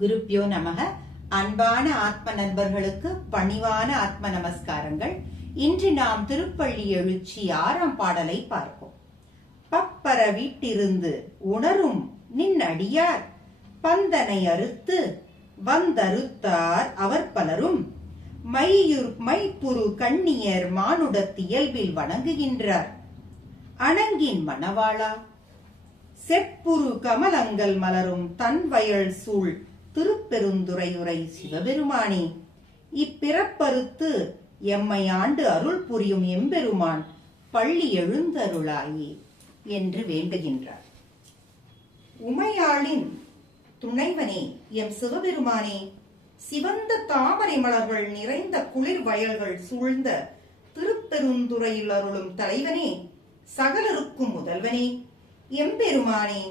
குருப்யோ நமக. அன்பான ஆத்ம நண்பர்களுக்கு பணிவான ஆத்ம நமஸ்காரங்கள். இன்று நாம் திருப்பள்ளி எழுச்சி 6ஆம் பாடலை பார்ப்போம். பப்பர வீட்டிருந்து உணரும் நின் அடியார் பந்தனை அறுத்து வந்தறுத்தார் அவர் பலரும் மைப்புரு கண்ணியர் மானுடத்து இயல்பில் வணங்குகின்றார் அணங்கின் மணவாளா. செப்புரு கமலங்கள் மலரும் தன் வயல் சூழ் திருப்பெருந்துறையுரை சிவபெருமானே, இப்பிறப்பறுத்து எம்மை ஆண்டு அருள் புரியும் எம்பெருமான் பள்ளி எழுந்தருளாயே என்று வேண்டுகின்றார். உமையாளின் துணைவனே எம் சிவபெருமானே, சிவந்த தாமரை மலர்கள் நிறைந்த குளிர் வயல்கள் சூழ்ந்த திருப்பெருந்துறையில் அருளும் தலைவனே, சகலருக்கும் முதல்வனே, எம்பெருமானே,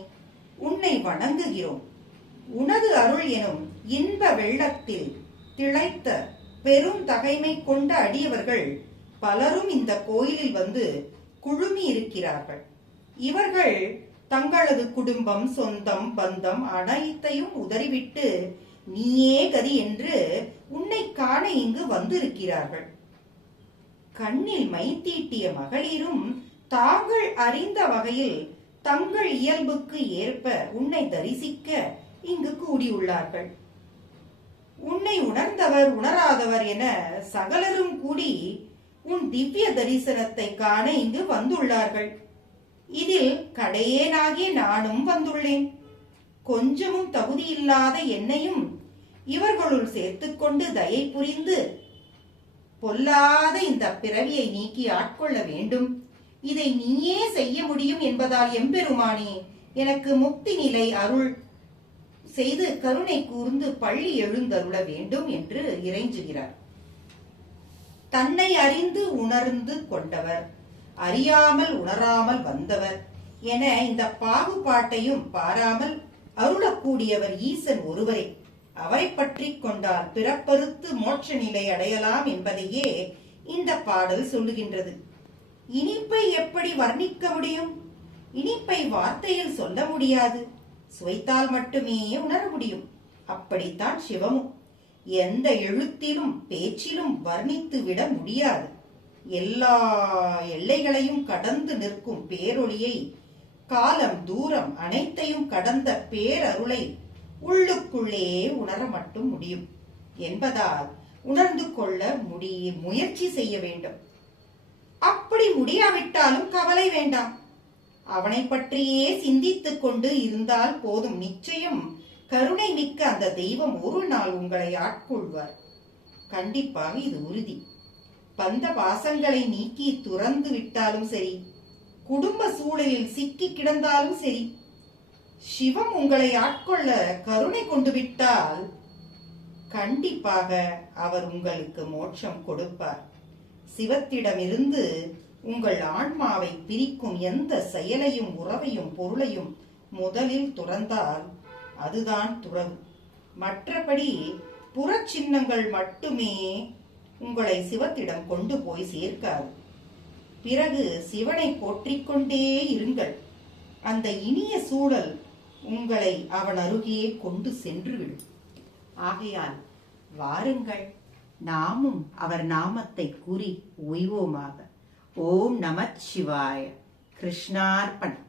உன்னை வணங்குகிறோம். உனது அருள் எனும் இன்ப வெள்ளத்தில் திளைத்த பெரும் தகைமை கொண்ட அடியவர்கள் பலரும் இந்த கோயிலில் வந்து குழுமி இருக்கிறார்கள். இவர்கள் தங்களது குடும்பம், சொந்தம், பந்தம் அனைத்தையும் உதறிவிட்டு நீயே கதி என்று உன்னை காண இங்கு வந்திருக்கிறார்கள். கண்ணில் மை தீட்டிய மகளிரும் தாங்கள் அறிந்த வகையில் தங்கள் இயல்புக்கு ஏற்ப உன்னை தரிசிக்க இங்கு கூடியுள்ளார்கள். உன்னை உணர்ந்தவர் உணராதவர் என சகலரும் கூடி உன் திவ்ய தரிசனத்தை காண இங்கு வந்துள்ளார்கள். இதில் கடையேனாகிய நானும் வந்துள்ளேன். கொஞ்சமும் தகுதியில்லாத என்னையும் இவர்களுள் சேர்த்துக்கொண்டு தயை புரிந்து பொல்லாத இந்த பிறவியை நீக்கி ஆட்கொள்ள வேண்டும். இதை நீயே செய்ய முடியும் என்பதால் எம்பெருமானே, எனக்கு முக்தி நிலை அருள் செய்து கருணை கூர்ந்து பள்ளி எழுந்தருள வேண்டும் என்று இறைஞ்சுகிறார். தன்னை அறிந்து உணர்ந்து கொண்டவர், அறியாமல் உணராமல் வந்தவர் என இந்த பாகுபாட்டையும் பாராமல் அருளக்கூடியவர் ஈசன் ஒருவரே. அவரை பற்றி கொண்டால் பிறப்பறுத்து மோட்ச நிலை அடையலாம் என்பதையே இந்த பாடல் சொல்லுகின்றது. இனிப்பை எப்படி வர்ணிக்க முடியும்? இனிப்பை வார்த்தையில் சொல்ல முடியாது, சுவைத்தால் மட்டுமே உணர முடியும். அப்படித்தான் சிவமும் எந்த எழுத்திலும் பேச்சிலும் வர்ணித்து விட முடியாது. எல்லா எல்லைகளையும் கடந்து நிற்கும் பேரொளியை, காலம் தூரம் அனைத்தையும் கடந்த பேரருளை உள்ளுக்குள்ளே உணர மட்டும் முடியும் என்பதால் உணர்ந்து கொள்ள முயற்சி செய்ய வேண்டும். அப்படி முடியாவிட்டாலும் கவலை வேண்டாம். அவனை பற்றியே சிந்தித்துக் கொண்டு இருந்தால் போதும். நிச்சயம் கருணை மிக்க அந்த தெய்வம் ஒரு நாள் உங்களை ஆட்கொள்வார். கண்டிப்பாக இது உறுதி. பந்த பாசங்களை நீக்கி துறந்து விட்டாலும் சரி, குடும்ப சூழலில் சிக்கி கிடந்தாலும் சரி, சிவம் உங்களை ஆட்கொள்ள கருணை கொண்டு விட்டால் கண்டிப்பாக அவர் உங்களுக்கு மோட்சம் கொடுப்பார். சிவத்திடமிருந்து உங்கள் ஆன்மாவை பிரிக்கும் எந்த செயலையும் உறவையும் பொருளையும் முதலில் துறந்தால் அதுதான் துறவு. மற்றபடி புறச்சின்னங்கள் மட்டுமே உங்களை சிவத்திடம் கொண்டு போய் சேர்க்காது. பிறகு சிவனை போற்றிக்கொண்டே இருங்கள். அந்த இனிய சூழல் உங்களை அவன் அருகே கொண்டு சென்றுவிடும். ஆகையால் வாருங்கள், நாமும் அவர் நாமத்தை கூறி ஓய்வோமாக. ஓம் நமச்சிவாய. கிருஷ்ணார்ப்பணம்.